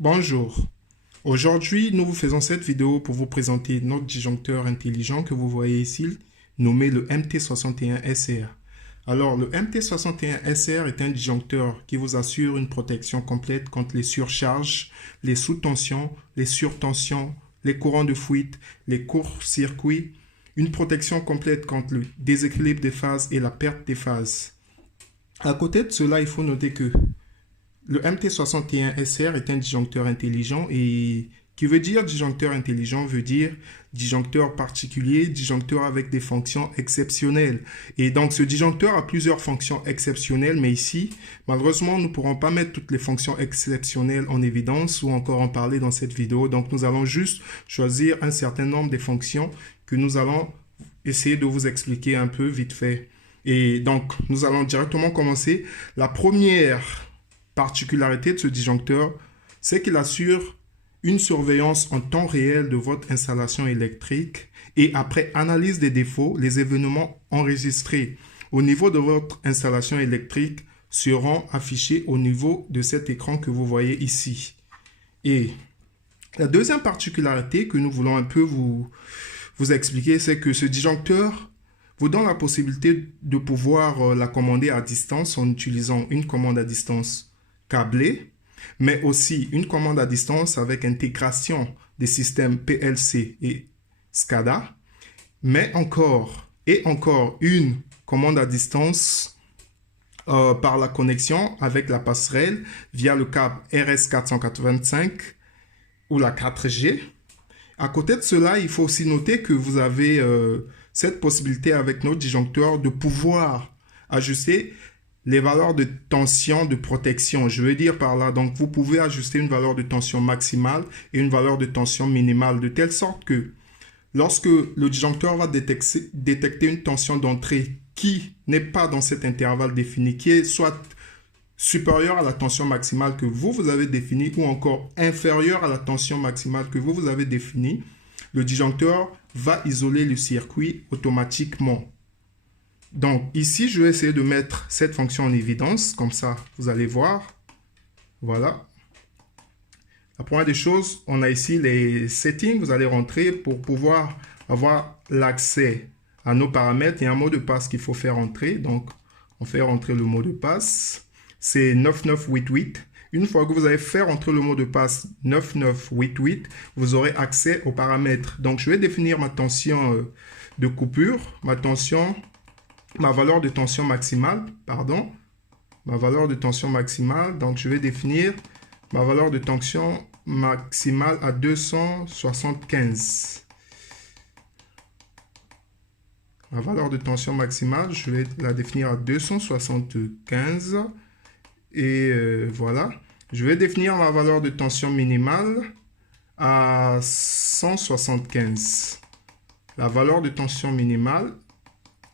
Bonjour, aujourd'hui nous vous faisons cette vidéo pour vous présenter notre disjoncteur intelligent que vous voyez ici, nommé le MT61SR. Alors le MT61SR est un disjoncteur qui vous assure une protection complète contre les surcharges, les sous-tensions, les surtensions, les courants de fuite, les courts-circuits, une protection complète contre le déséquilibre des phases et la perte des phases. À côté de cela, il faut noter que le MT61SR est un disjoncteur intelligent et qui veut dire disjoncteur intelligent veut dire disjoncteur particulier, disjoncteur avec des fonctions exceptionnelles. Et donc ce disjoncteur a plusieurs fonctions exceptionnelles, mais ici, malheureusement, nous ne pourrons pas mettre toutes les fonctions exceptionnelles en évidence ou encore en parler dans cette vidéo. Donc nous allons juste choisir un certain nombre des fonctions que nous allons essayer de vous expliquer un peu vite fait. Et donc nous allons directement commencer. La première particularité de ce disjoncteur, c'est qu'il assure une surveillance en temps réel de votre installation électrique et après analyse des défauts, les événements enregistrés au niveau de votre installation électrique seront affichés au niveau de cet écran que vous voyez ici. Et la deuxième particularité que nous voulons un peu vous expliquer, c'est que ce disjoncteur vous donne la possibilité de pouvoir la commander à distance en utilisant une commande à distance câblé, mais aussi une commande à distance avec intégration des systèmes PLC et SCADA, mais encore une commande à distance par la connexion avec la passerelle via le câble RS485 ou la 4G. À côté de cela, il faut aussi noter que vous avez cette possibilité avec notre disjoncteur de pouvoir ajuster les valeurs de tension de protection. Je veux dire par là, donc vous pouvez ajuster une valeur de tension maximale et une valeur de tension minimale de telle sorte que lorsque le disjoncteur va détecter une tension d'entrée qui n'est pas dans cet intervalle défini, qui est soit supérieure à la tension maximale que vous avez définie ou encore inférieure à la tension maximale que vous avez définie, le disjoncteur va isoler le circuit automatiquement. Donc ici, je vais essayer de mettre cette fonction en évidence, comme ça vous allez voir. Voilà. La première des choses, on a ici les settings, vous allez rentrer pour pouvoir avoir l'accès à nos paramètres et un mot de passe qu'il faut faire entrer. Donc on fait rentrer le mot de passe, c'est 9988. Une fois que vous avez fait rentrer le mot de passe 9988, vous aurez accès aux paramètres. Donc je vais définir ma tension de coupure, ma valeur de tension maximale, ma valeur de tension maximale. Donc, je vais définir ma valeur de tension maximale à 275. Ma valeur de tension maximale, je vais la définir à 275. Et voilà. Je vais définir ma valeur de tension minimale à 175. La valeur de tension minimale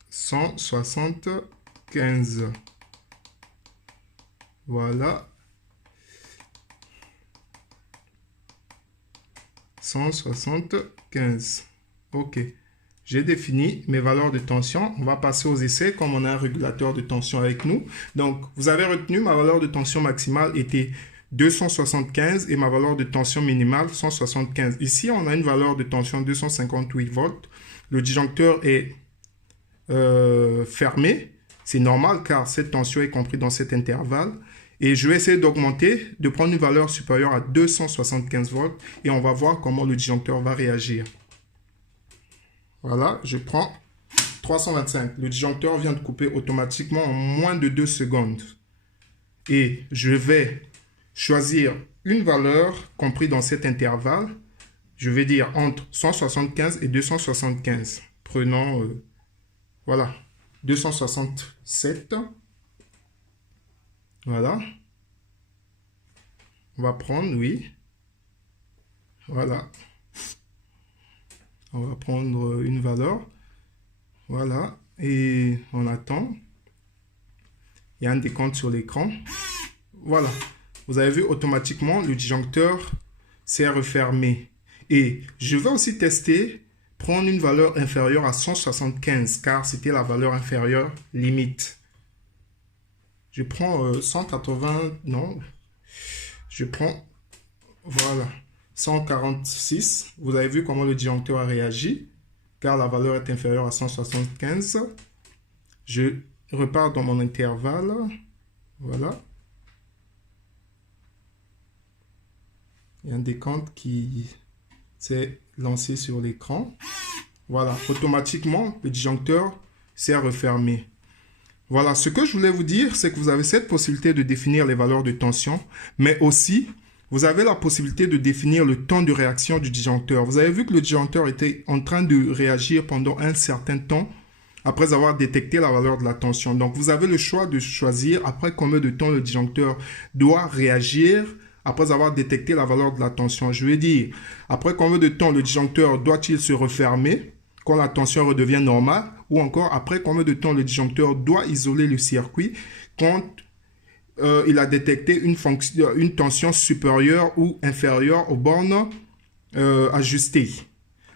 175. Voilà. 175. OK. J'ai défini mes valeurs de tension. On va passer aux essais comme on a un régulateur de tension avec nous. Donc, vous avez retenu ma valeur de tension maximale était 275 et ma valeur de tension minimale 175. Ici, on a une valeur de tension 258 volts. Le disjoncteur est fermé, c'est normal car cette tension est comprise dans cet intervalle et je vais essayer d'augmenter, de prendre une valeur supérieure à 275 volts et on va voir comment le disjoncteur va réagir. Voilà, je prends 325. Le disjoncteur vient de couper automatiquement en moins de 2 secondes et je vais choisir une valeur comprise dans cet intervalle. Je vais dire entre 175 et 275. Prenons voilà, 267. Voilà. On va prendre, oui. Voilà. On va prendre une valeur. Voilà. Et on attend. Il y a un décompte sur l'écran. Voilà. Vous avez vu, automatiquement, le disjoncteur s'est refermé. Et je vais aussi tester prendre une valeur inférieure à 175 car c'était la valeur inférieure limite. Je prends 180, non, je prends Voilà, 146. Vous avez vu comment le disjoncteur a réagi, car la valeur est inférieure à 175. Je repars dans mon intervalle. Voilà. Il y a un décompte qui s'est lancé sur l'écran. Voilà, automatiquement, le disjoncteur s'est refermé. Voilà, ce que je voulais vous dire, c'est que vous avez cette possibilité de définir les valeurs de tension, mais aussi, vous avez la possibilité de définir le temps de réaction du disjoncteur. Vous avez vu que le disjoncteur était en train de réagir pendant un certain temps après avoir détecté la valeur de la tension. Donc, vous avez le choix de choisir après combien de temps le disjoncteur doit réagir après avoir détecté la valeur de la tension. Je veux dire, après combien de temps le disjoncteur doit-il se refermer quand la tension redevient normale, ou encore après combien de temps le disjoncteur doit isoler le circuit quand il a détecté une tension supérieure ou inférieure aux bornes ajustées.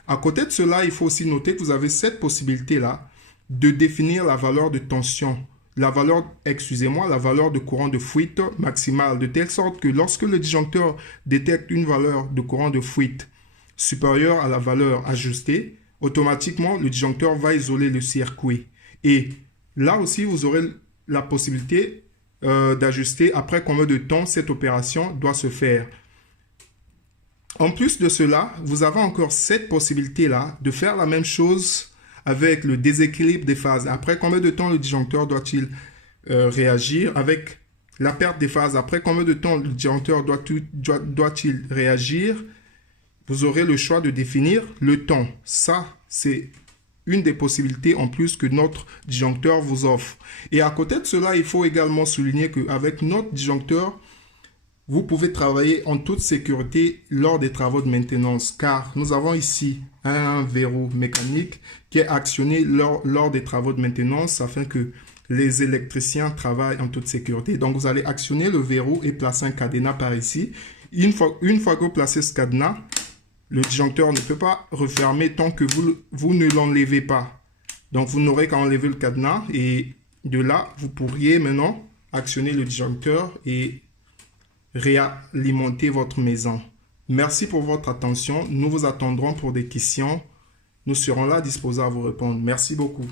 À côté de cela, il faut aussi noter que vous avez cette possibilité-là de définir la valeur de tension, la valeur de courant de fuite maximale, de telle sorte que lorsque le disjoncteur détecte une valeur de courant de fuite supérieure à la valeur ajustée, automatiquement, le disjoncteur va isoler le circuit. Et là aussi, vous aurez la possibilité d'ajuster après combien de temps cette opération doit se faire. En plus de cela, vous avez encore cette possibilité-là de faire la même chose avec le déséquilibre des phases. Après combien de temps le disjoncteur doit-il réagir? Avec la perte des phases, après combien de temps le disjoncteur doit-il réagir? Vous aurez le choix de définir le temps. Ça, c'est une des possibilités en plus que notre disjoncteur vous offre. Et à côté de cela, il faut également souligner qu'avec notre disjoncteur, vous pouvez travailler en toute sécurité lors des travaux de maintenance, car nous avons ici un verrou mécanique qui est actionné lors des travaux de maintenance afin que les électriciens travaillent en toute sécurité. Donc, vous allez actionner le verrou et placer un cadenas par ici. Une fois que vous placez ce cadenas, le disjoncteur ne peut pas refermer tant que vous ne l'enlevez pas. Donc, vous n'aurez qu'à enlever le cadenas et de là, vous pourriez maintenant actionner le disjoncteur et réalimenter votre maison. Merci pour votre attention. Nous vous attendrons pour des questions. Nous serons là disposés à vous répondre. Merci beaucoup.